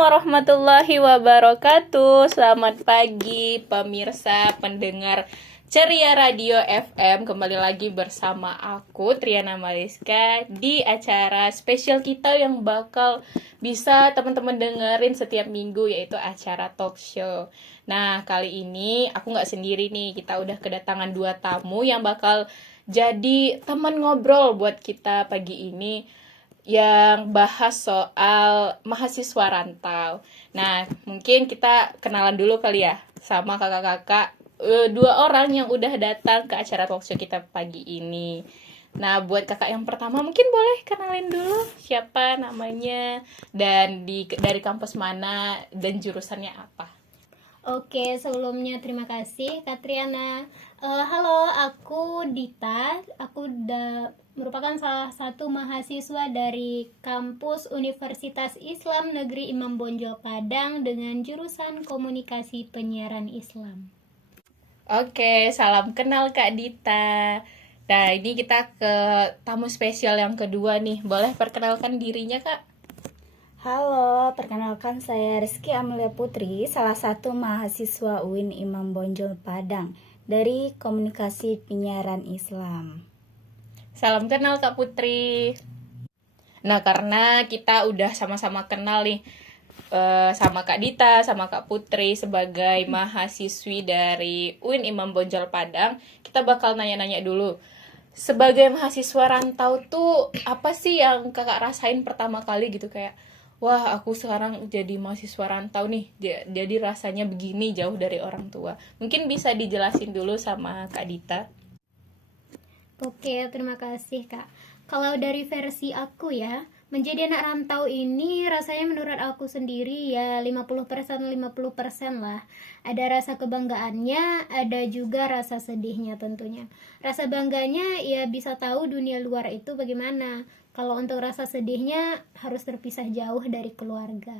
warahmatullahi wabarakatuh. Selamat pagi pemirsa pendengar Ceria Radio FM. Kembali lagi bersama aku Triana Mariska di acara spesial kita yang bakal bisa teman-teman dengerin setiap minggu, yaitu acara talk show. Nah, kali ini aku gak sendiri nih. Kita udah kedatangan 2 tamu yang bakal jadi teman ngobrol buat kita pagi ini, yang bahas soal mahasiswa rantau. Nah, mungkin kita kenalan dulu kali ya sama kakak-kakak 2 orang yang udah datang ke acara talkshow kita pagi ini. Nah, buat kakak yang pertama mungkin boleh kenalin dulu siapa namanya dan dari kampus mana dan jurusannya apa. Oke, sebelumnya terima kasih Katriana. Halo, aku Dita. Aku merupakan salah satu mahasiswa dari kampus Universitas Islam Negeri Imam Bonjol Padang dengan jurusan Komunikasi Penyiaran Islam. Oke, salam kenal Kak Dita. Nah, ini kita ke tamu spesial yang kedua nih. Boleh perkenalkan dirinya, Kak? Halo, perkenalkan saya Rizky Amelia Putri, salah satu mahasiswa UIN Imam Bonjol Padang dari Komunikasi Penyiaran Islam. Salam kenal Kak Putri. Nah, karena kita udah sama-sama kenal nih sama Kak Dita, sama Kak Putri sebagai mahasiswi dari UIN Imam Bonjol Padang, kita bakal nanya-nanya dulu. Sebagai mahasiswa rantau tuh apa sih yang kakak rasain pertama kali gitu, kayak wah, aku sekarang jadi mahasiswa rantau nih, jadi rasanya begini jauh dari orang tua. Mungkin bisa dijelasin dulu sama Kak Dita. Oke, terima kasih Kak. Kalau dari versi aku ya, menjadi anak rantau ini rasanya menurut aku sendiri ya 50% lah. Ada rasa kebanggaannya, ada juga rasa sedihnya tentunya. Rasa bangganya ya bisa tahu dunia luar itu bagaimana. Kalau untuk rasa sedihnya harus terpisah jauh dari keluarga.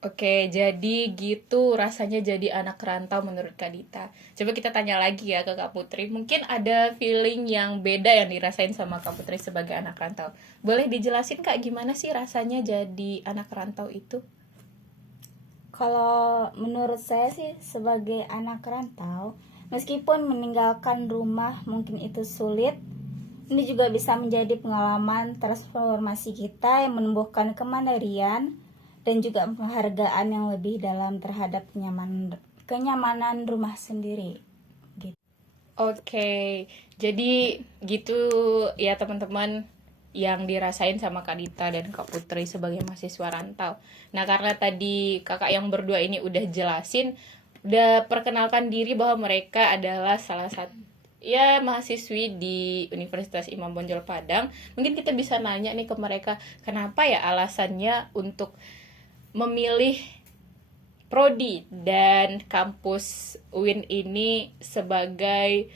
Oke, jadi gitu rasanya jadi anak rantau menurut Kak Dita. Coba kita tanya lagi ya ke Kak Putri. Mungkin ada feeling yang beda yang dirasain sama Kak Putri sebagai anak rantau. Boleh dijelasin Kak, gimana sih rasanya jadi anak rantau itu? Kalau menurut saya sih sebagai anak rantau, meskipun meninggalkan rumah mungkin itu sulit, ini juga bisa menjadi pengalaman transformasi kita yang menumbuhkan kemandirian dan juga penghargaan yang lebih dalam terhadap kenyamanan rumah sendiri. Gitu. Oke, jadi gitu ya teman-teman yang dirasain sama Kak Dita dan Kak Putri sebagai mahasiswa rantau. Nah, karena tadi kakak yang berdua ini udah jelasin, udah perkenalkan diri bahwa mereka adalah salah satu ya mahasiswi di Universitas Imam Bonjol Padang. Mungkin kita bisa nanya nih ke mereka, kenapa ya alasannya untuk memilih prodi dan kampus UIN ini sebagai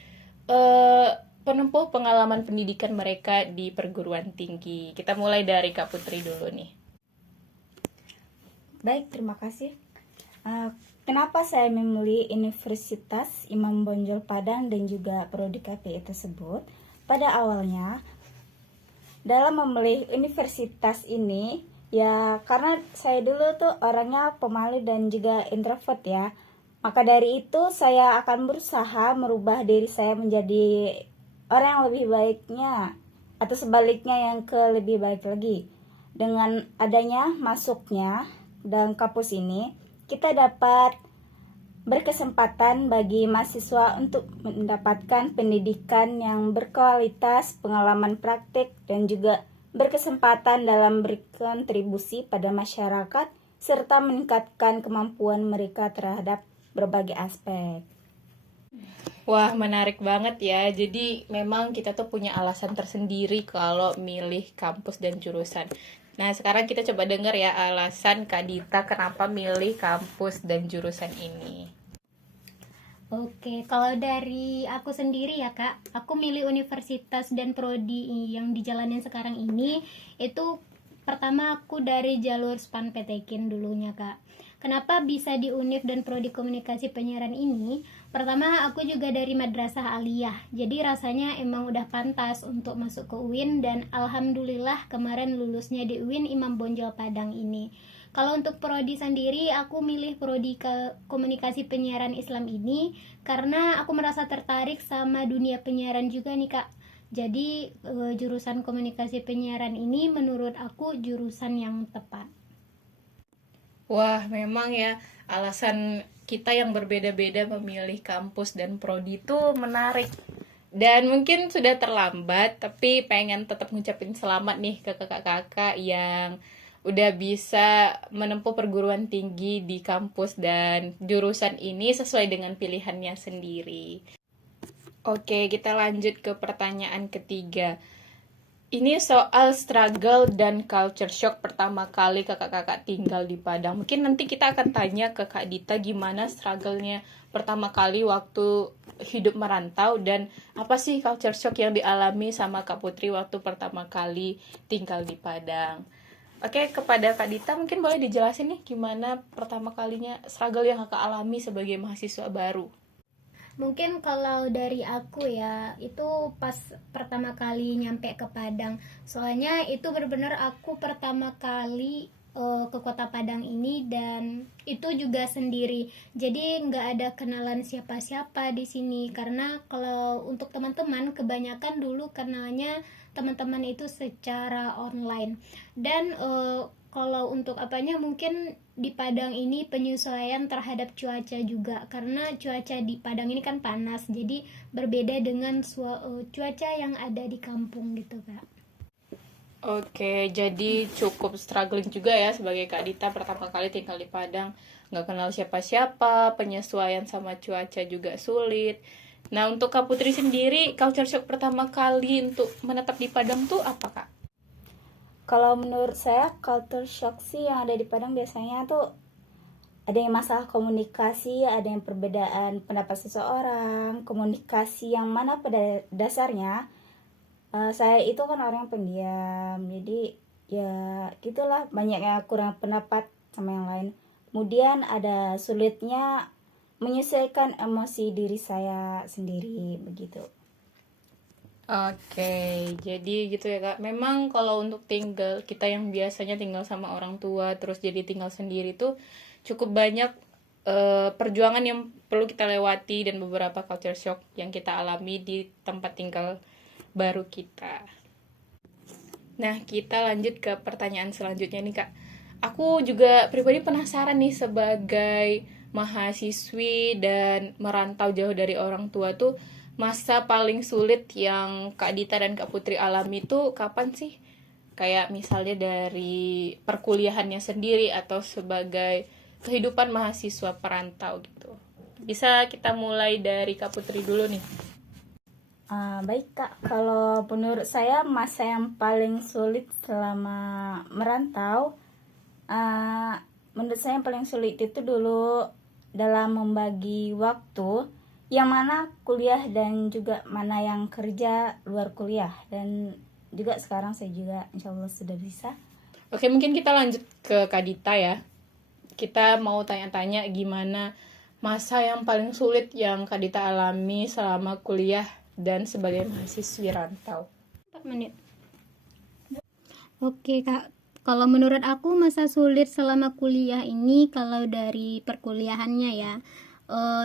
penempuh pengalaman pendidikan mereka di perguruan tinggi. Kita mulai dari Kak Putri dulu nih. Baik, terima kasih. Kenapa saya memilih Universitas Imam Bonjol Padang dan juga prodi KPI tersebut? Pada awalnya, dalam memilih universitas ini, ya karena saya dulu tuh orangnya pemalu dan juga introvert ya. Maka dari itu saya akan berusaha merubah diri saya menjadi orang yang lebih baiknya, atau sebaliknya yang lebih baik lagi. Dengan adanya masuknya dalam kampus ini, kita dapat berkesempatan bagi mahasiswa untuk mendapatkan pendidikan yang berkualitas, pengalaman praktik, dan juga berkesempatan dalam berkontribusi pada masyarakat serta meningkatkan kemampuan mereka terhadap berbagai aspek. Wah, menarik banget ya. Jadi memang kita tuh punya alasan tersendiri kalau milih kampus dan jurusan. Nah, sekarang kita coba dengar ya alasan Kak Dita kenapa milih kampus dan jurusan ini. Oke, kalau dari aku sendiri ya Kak, aku milih universitas dan prodi yang dijalanin sekarang ini, itu pertama aku dari jalur SPAN PTKIN dulunya Kak. Kenapa bisa di Univ dan prodi komunikasi penyiaran ini? Pertama, aku juga dari madrasah aliyah, jadi rasanya emang udah pantas untuk masuk ke UIN, dan alhamdulillah kemarin lulusnya di UIN Imam Bonjol Padang ini. Kalau untuk prodi sendiri, aku milih prodi komunikasi penyiaran Islam ini karena aku merasa tertarik sama dunia penyiaran juga nih Kak. Jadi jurusan komunikasi penyiaran ini menurut aku jurusan yang tepat. Wah, memang ya alasan kita yang berbeda-beda memilih kampus dan prodi itu menarik. Dan mungkin sudah terlambat, tapi pengen tetap ngucapin selamat nih ke kakak-kakak yang udah bisa menempuh perguruan tinggi di kampus dan jurusan ini sesuai dengan pilihannya sendiri. Oke, kita lanjut ke pertanyaan ketiga. Ini soal struggle dan culture shock pertama kali kakak-kakak tinggal di Padang. Mungkin nanti kita akan tanya ke Kak Dita gimana struggle-nya pertama kali waktu hidup merantau dan apa sih culture shock yang dialami sama Kak Putri waktu pertama kali tinggal di Padang. Oke, kepada Kak Dita mungkin boleh dijelasin nih gimana pertama kalinya struggle yang kakak alami sebagai mahasiswa baru. Mungkin kalau dari aku ya, itu pas pertama kali nyampe ke Padang. Soalnya itu benar-benar aku pertama kali ke kota Padang ini dan itu juga sendiri. Jadi nggak ada kenalan siapa-siapa di sini karena kalau untuk teman-teman kebanyakan dulu kenalnya teman-teman itu secara online. Dan kalau untuk apanya mungkin di Padang ini penyesuaian terhadap cuaca juga karena cuaca di Padang ini kan panas jadi berbeda dengan cuaca yang ada di kampung gitu Kak. Oke, jadi cukup struggling juga ya sebagai Kak Dita pertama kali tinggal di Padang. Nggak kenal siapa-siapa, penyesuaian sama cuaca juga sulit. Nah, untuk Kak Putri sendiri, culture shock pertama kali untuk menetap di Padang tuh apa Kak? Kalau menurut saya culture shock sih yang ada di Padang biasanya tuh ada yang masalah komunikasi, ada yang perbedaan pendapat seseorang, komunikasi yang mana pada dasarnya saya itu kan orang yang pendiam, jadi ya gitulah banyak yang kurang pendapat sama yang lain. Kemudian ada sulitnya menyesuaikan emosi diri saya sendiri begitu. Oke, jadi gitu ya Kak. Memang kalau untuk tinggal, kita yang biasanya tinggal sama orang tua, terus jadi tinggal sendiri tuh cukup banyak perjuangan yang perlu kita lewati dan beberapa culture shock yang kita alami di tempat tinggal baru kita. Nah, kita lanjut ke pertanyaan selanjutnya nih Kak. Aku juga pribadi penasaran nih sebagai mahasiswi dan merantau jauh dari orang tua tuh masa paling sulit yang Kak Dita dan Kak Putri alami tuh kapan sih? Kayak misalnya dari perkuliahannya sendiri atau sebagai kehidupan mahasiswa perantau gitu. Bisa kita mulai dari Kak Putri dulu nih. Baik Kak, kalau menurut saya masa yang paling sulit selama merantau, menurut saya yang paling sulit itu dulu dalam membagi waktu, yang mana kuliah dan juga mana yang kerja luar kuliah, dan juga sekarang saya juga insya Allah sudah bisa. Oke, mungkin kita lanjut ke Kak Dita ya. Kita mau tanya-tanya gimana masa yang paling sulit yang Kak Dita alami selama kuliah dan sebagai mahasiswi rantau. 4 menit. Oke Kak, kalau menurut aku masa sulit selama kuliah ini kalau dari perkuliahannya ya,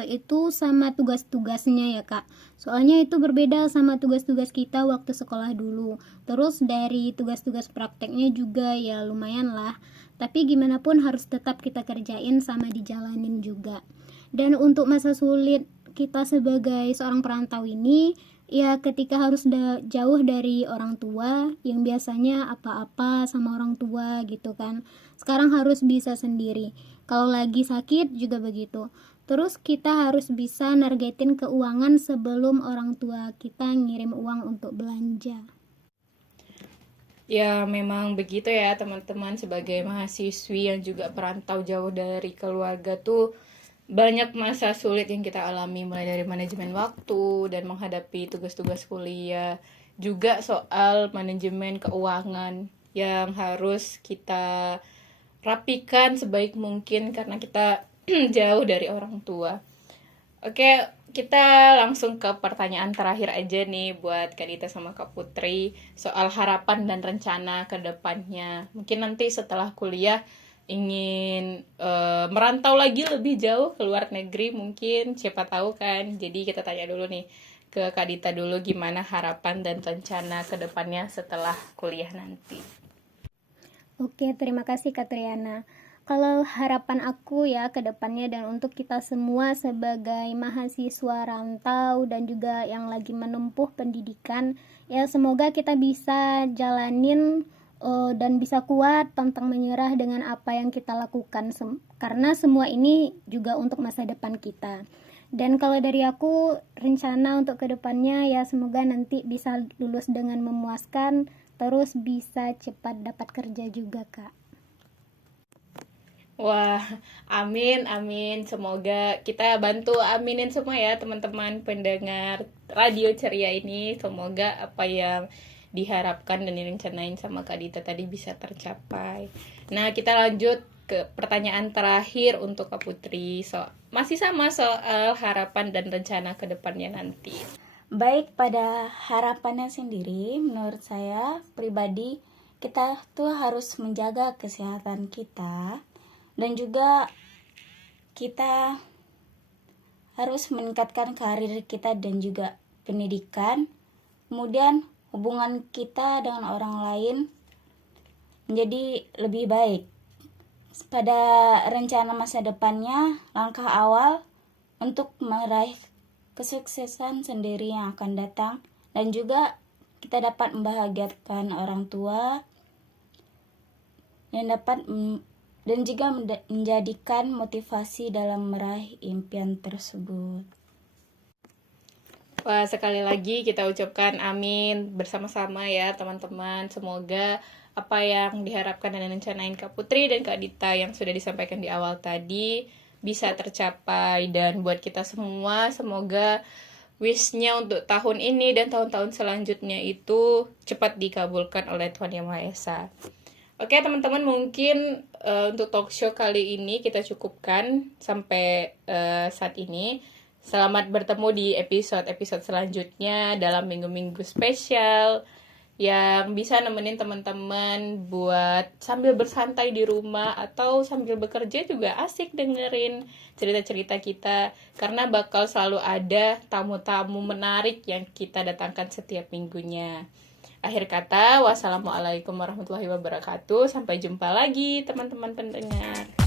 itu sama tugas-tugasnya ya Kak. Soalnya itu berbeda sama tugas-tugas kita waktu sekolah dulu. Terus dari tugas-tugas prakteknya juga ya lumayan lah. Tapi gimana pun harus tetap kita kerjain sama dijalanin juga. Dan untuk masa sulit kita sebagai seorang perantau ini ya ketika harus jauh dari orang tua yang biasanya apa-apa sama orang tua gitu kan. Sekarang harus bisa sendiri. Kalau lagi sakit juga begitu. Terus kita harus bisa nargetin keuangan sebelum orang tua kita ngirim uang untuk belanja. Ya memang begitu ya teman-teman, sebagai mahasiswi yang juga perantau jauh dari keluarga tuh banyak masa sulit yang kita alami, mulai dari manajemen waktu dan menghadapi tugas-tugas kuliah, juga soal manajemen keuangan yang harus kita rapikan sebaik mungkin karena kita jauh dari orang tua. Oke, kita langsung ke pertanyaan terakhir aja nih buat Kak Dita sama Kak Putri soal harapan dan rencana ke depannya. Mungkin nanti setelah kuliah ingin merantau lagi lebih jauh ke luar negeri mungkin, siapa tahu kan. Jadi kita tanya dulu nih ke Kak Dita dulu gimana harapan dan rencana ke depannya setelah kuliah nanti. Oke, terima kasih Kak Triana. Kalau harapan aku ya ke depannya dan untuk kita semua sebagai mahasiswa rantau dan juga yang lagi menempuh pendidikan, ya semoga kita bisa jalanin dan bisa kuat pantang menyerah dengan apa yang kita lakukan karena semua ini juga untuk masa depan kita. Dan kalau dari aku, rencana untuk kedepannya ya semoga nanti bisa lulus dengan memuaskan, terus bisa cepat dapat kerja juga Kak. Wah, amin, amin. Semoga kita bantu aminin semua ya teman-teman pendengar Radio Ceria ini. Semoga apa yang diharapkan dan direncanain sama Kak Dita tadi bisa tercapai. Nah, kita lanjut ke pertanyaan terakhir untuk Kak Putri. Masih sama soal harapan dan rencana ke depannya nanti. Baik, pada harapannya sendiri, menurut saya pribadi, kita tuh harus menjaga kesehatan kita. Dan juga kita harus meningkatkan karir kita dan juga pendidikan. Kemudian hubungan kita dengan orang lain menjadi lebih baik. Pada rencana masa depannya, langkah awal untuk meraih kesuksesan sendiri yang akan datang. Dan juga kita dapat membahagiakan orang tua dan juga menjadikan motivasi dalam meraih impian tersebut. Wah, sekali lagi kita ucapkan amin bersama-sama ya teman-teman. Semoga apa yang diharapkan dan rencanain Kak Putri dan Kak Dita yang sudah disampaikan di awal tadi bisa tercapai. Dan buat kita semua, semoga wish-nya untuk tahun ini dan tahun-tahun selanjutnya itu cepat dikabulkan oleh Tuhan Yang Maha Esa. Oke teman-teman, mungkin untuk talk show kali ini kita cukupkan sampai saat ini. Selamat bertemu di episode-episode selanjutnya dalam minggu-minggu spesial yang bisa nemenin teman-teman buat sambil bersantai di rumah atau sambil bekerja juga asik dengerin cerita-cerita kita, karena bakal selalu ada tamu-tamu menarik yang kita datangkan setiap minggunya. Akhir kata, wassalamualaikum warahmatullahi wabarakatuh. Sampai jumpa lagi teman-teman pendengar.